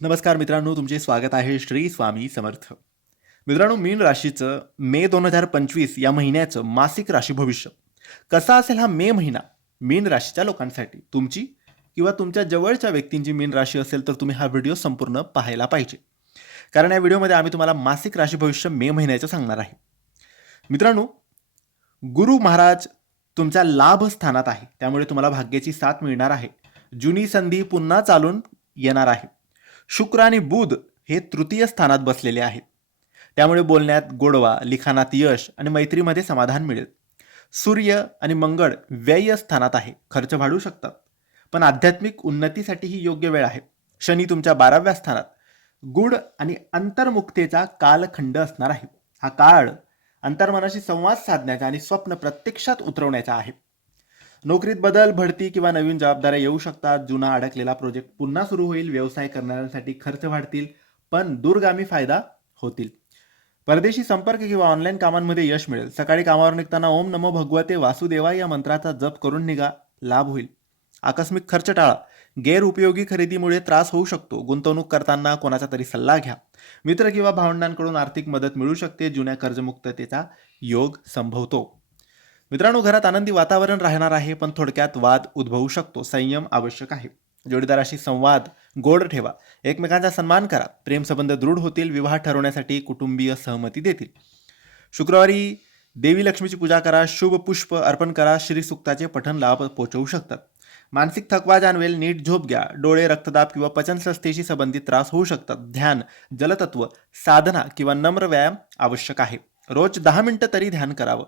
नमस्कार मित्रांनो, तुमचे स्वागत आहे श्री स्वामी समर्थ. मित्रांनो, मीन राशीचं मे 2025 या महिन्याचं मासिक राशी भविष्य कसा असेल हा मे महिना मीन राशीच्या लोकांसाठी. तुमची किंवा तुमच्या जवळच्या व्यक्तींची मीन राशी असेल तर तुम्ही हा व्हिडिओ संपूर्ण पाहायला पाहिजे, कारण या व्हिडिओमध्ये आम्ही तुम्हाला मासिक राशी भविष्य मे महिन्याचं सांगणार आहे. मित्रांनो, गुरु महाराज तुमच्या लाभ स्थानात आहे, त्यामुळे तुम्हाला भाग्याची साथ मिळणार आहे. जुनी संधी पुन्हा चालून येणार आहे. शुक्र आणि बुध हे तृतीय स्थानात बसलेले आहेत, त्यामुळे बोलण्यात गोडवा, लिखाणात यश आणि मैत्रीमध्ये समाधान मिळेल. सूर्य आणि मंगळ व्यय स्थानात आहे, खर्च वाढू शकतात, पण आध्यात्मिक उन्नतीसाठी ही योग्य वेळ आहे. शनी तुमच्या 12व्या स्थानात गुढ आणि अंतर्मुक्तेचा कालखंड असणार आहे. हा काळ अंतर्मनाशी संवाद साधण्याचा आणि स्वप्न प्रत्यक्षात उतरवण्याचा आहे. नोकरीत बदल, बढती किंवा नवीन जबाबदाऱ्या येऊ शकतात. जुना अडकलेला प्रोजेक्ट पुन्हा सुरू होईल. व्यवसाय करणाऱ्यांसाठी खर्च वाढतील, पण दूरगामी फायदा होतील. परदेशी संपर्क किंवा ऑनलाईन कामांमध्ये यश मिळेल. सकाळी कामावर निघताना ओम नमो भगवते वासुदेवा या मंत्राचा जप करून निघा, लाभ होईल. आकस्मिक खर्च टाळा. गैरउपयोगी खरेदीमुळे त्रास होऊ शकतो. गुंतवणूक करताना कोणाचा तरी सल्ला घ्या. मित्र किंवा भावंडांकडून आर्थिक मदत मिळू शकते. जुन्या कर्जमुक्ततेचा योग संभवतो. मित्रांनो, घरात आनंदी वातावरण राहणार आहे, पण थोडक्यात वाद उद्भवू शकतो. संयम आवश्यक आहे. जोडीदाराशी संवाद गोड ठेवा. एकमेकांचा सन्मान करा. प्रेमसंबंध दृढ होतील. विवाह ठरवण्यासाठी कुटुंबीय सहमती देतील. शुक्रवारी देवी लक्ष्मीची पूजा करा. शुभ पुष्प अर्पण करा. श्रीसुक्ताचे पठण लाभ पोहोचवू शकतात. मानसिक थकवा जाणवेल. नीट झोप घ्या. डोळे, रक्तदाब किंवा पचनसंस्थेशी संबंधित त्रास होऊ शकतात. ध्यान, जलतत्व, साधना किंवा नम्र व्यायाम आवश्यक आहे. रोज 10 मिनिटं तरी ध्यान करावं.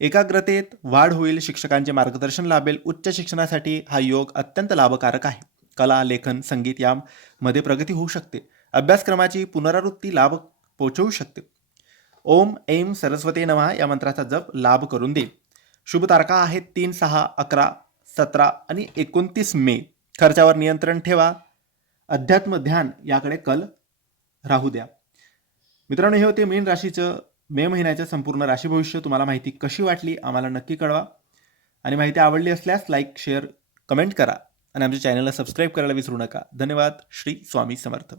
एकाग्रतेत वाढ होईल. शिक्षकांचे मार्गदर्शन लाभेल. उच्च शिक्षणासाठी हा योग अत्यंत लाभकारक आहे. कला, लेखन, संगीत यामध्ये प्रगती होऊ शकते. अभ्यासक्रमाची पुनरावृत्ती लाभ पोहोचवू शकते. ओम ऐं सरस्वती नमः या मंत्राचा जप लाभ करून देईल. शुभ तारखा आहेत 3, 6, 11, 17 आणि 29 मे. खर्चावर नियंत्रण ठेवा. अध्यात्म, ध्यान याकडे कल राहू द्या. मित्रांनो, हे होते मीन राशीचं मे महिन्याचं संपूर्ण राशी भविष्य. तुम्हाला माहिती कशी वाटली आम्हाला नक्की कळवा, आणि माहिती आवडली असल्यास लाईक, शेअर, कमेंट करा आणि आमच्या चॅनलला सबस्क्राईब करायला विसरू नका. धन्यवाद. श्री स्वामी समर्थ.